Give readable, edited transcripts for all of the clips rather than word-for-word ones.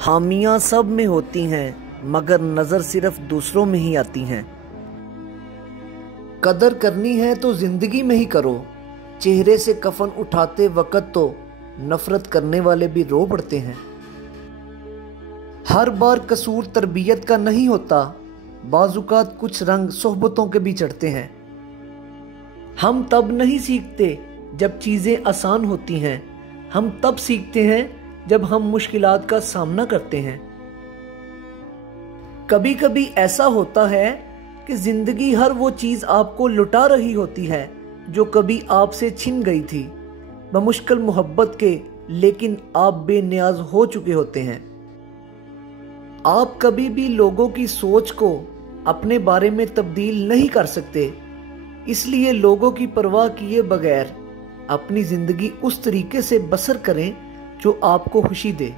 खामियां सब में होती हैं मगर नजर सिर्फ दूसरों में ही आती हैं। कदर करनी है तो जिंदगी में ही करो। चेहरे से कफन उठाते वक्त तो नफरत करने वाले भी रो पड़ते हैं। हर बार कसूर तरबियत का नहीं होता, बाजुकात कुछ रंग सोहबतों के भी चढ़ते हैं। हम तब नहीं सीखते जब चीजें आसान होती हैं, हम तब सीखते हैं जब हम मुश्किलात का सामना करते हैं। कभी कभी ऐसा होता है कि जिंदगी हर वो चीज आपको लुटा रही होती है जो कभी आपसे छिन गई थी बमुश्किल मोहब्बत के, लेकिन आप बेनियाज हो चुके होते हैं। आप कभी भी लोगों की सोच को अपने बारे में तब्दील नहीं कर सकते, इसलिए लोगों की परवाह किए बगैर अपनी जिंदगी उस तरीके से बसर करें जो आपको खुशी दे।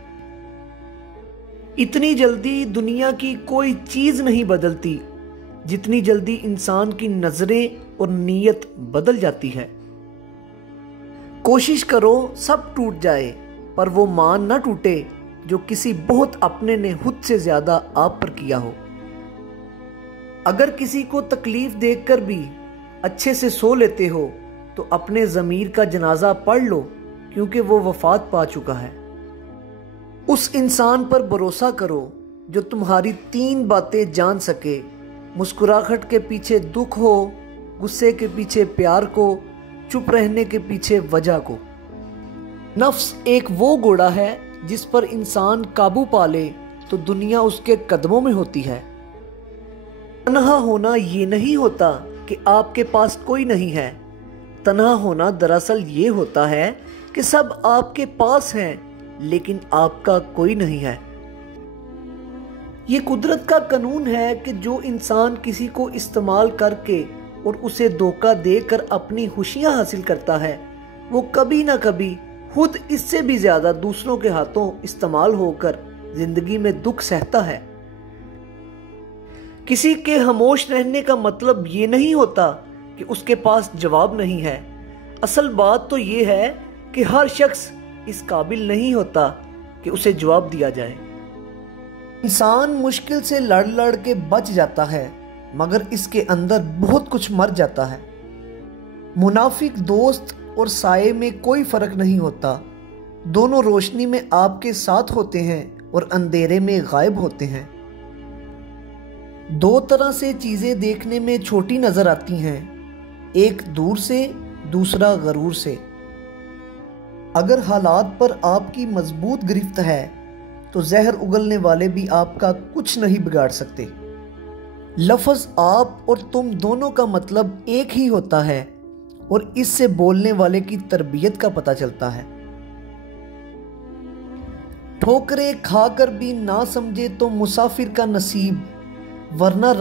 इतनी जल्दी दुनिया की कोई चीज नहीं बदलती जितनी जल्दी इंसान की नजरें और नीयत बदल जाती है। कोशिश करो सब टूट जाए पर वो मान ना टूटे जो किसी बहुत अपने ने खुद से ज्यादा आप पर किया हो। अगर किसी को तकलीफ देखकर भी अच्छे से सो लेते हो तो अपने ज़मीर का जनाजा पढ़ लो, क्योंकि वो वफात पा चुका है। उस इंसान पर भरोसा करो जो तुम्हारी 3 बातें जान सके, मुस्कुराहट के पीछे दुख हो, गुस्से के पीछे प्यार को, चुप रहने के पीछे वजह को। नफ्स एक वो घोड़ा है जिस पर इंसान काबू पा ले तो दुनिया उसके कदमों में होती है। तन्हा होना ये नहीं होता कि आपके पास कोई नहीं है, तन्हा होना दरअसल ये होता है कि सब आपके पास हैं लेकिन आपका कोई नहीं है। ये कुदरत का कानून है कि जो इंसान किसी को इस्तेमाल करके और उसे धोखा देकर अपनी खुशियां हासिल करता है, वो कभी ना कभी खुद इससे भी ज्यादा दूसरों के हाथों इस्तेमाल होकर जिंदगी में दुख सहता है। किसी के खामोश रहने का मतलब ये नहीं होता कि उसके पास जवाब नहीं है। असल बात तो ये है कि हर शख्स इस काबिल नहीं होता कि उसे जवाब दिया जाए। इंसान मुश्किल से लड़ लड़ के बच जाता है मगर इसके अंदर बहुत कुछ मर जाता है। मुनाफिक दोस्त और साये में कोई फर्क नहीं होता, दोनों रोशनी में आपके साथ होते हैं और अंधेरे में गायब होते हैं। 2 तरह से चीजें देखने में छोटी नजर आती हैं, एक दूर से, दूसरा गरूर से। अगर हालात पर आपकी मजबूत गिरफ्त है तो जहर उगलने वाले भी आपका कुछ नहीं बिगाड़ सकते। लफ्ज़ आप और तुम दोनों का मतलब एक ही होता है और इससे बोलने वाले की तरबियत का पता चलता है। ठोकरें खाकर भी ना समझे तो मुसाफिर का नसीब, वरना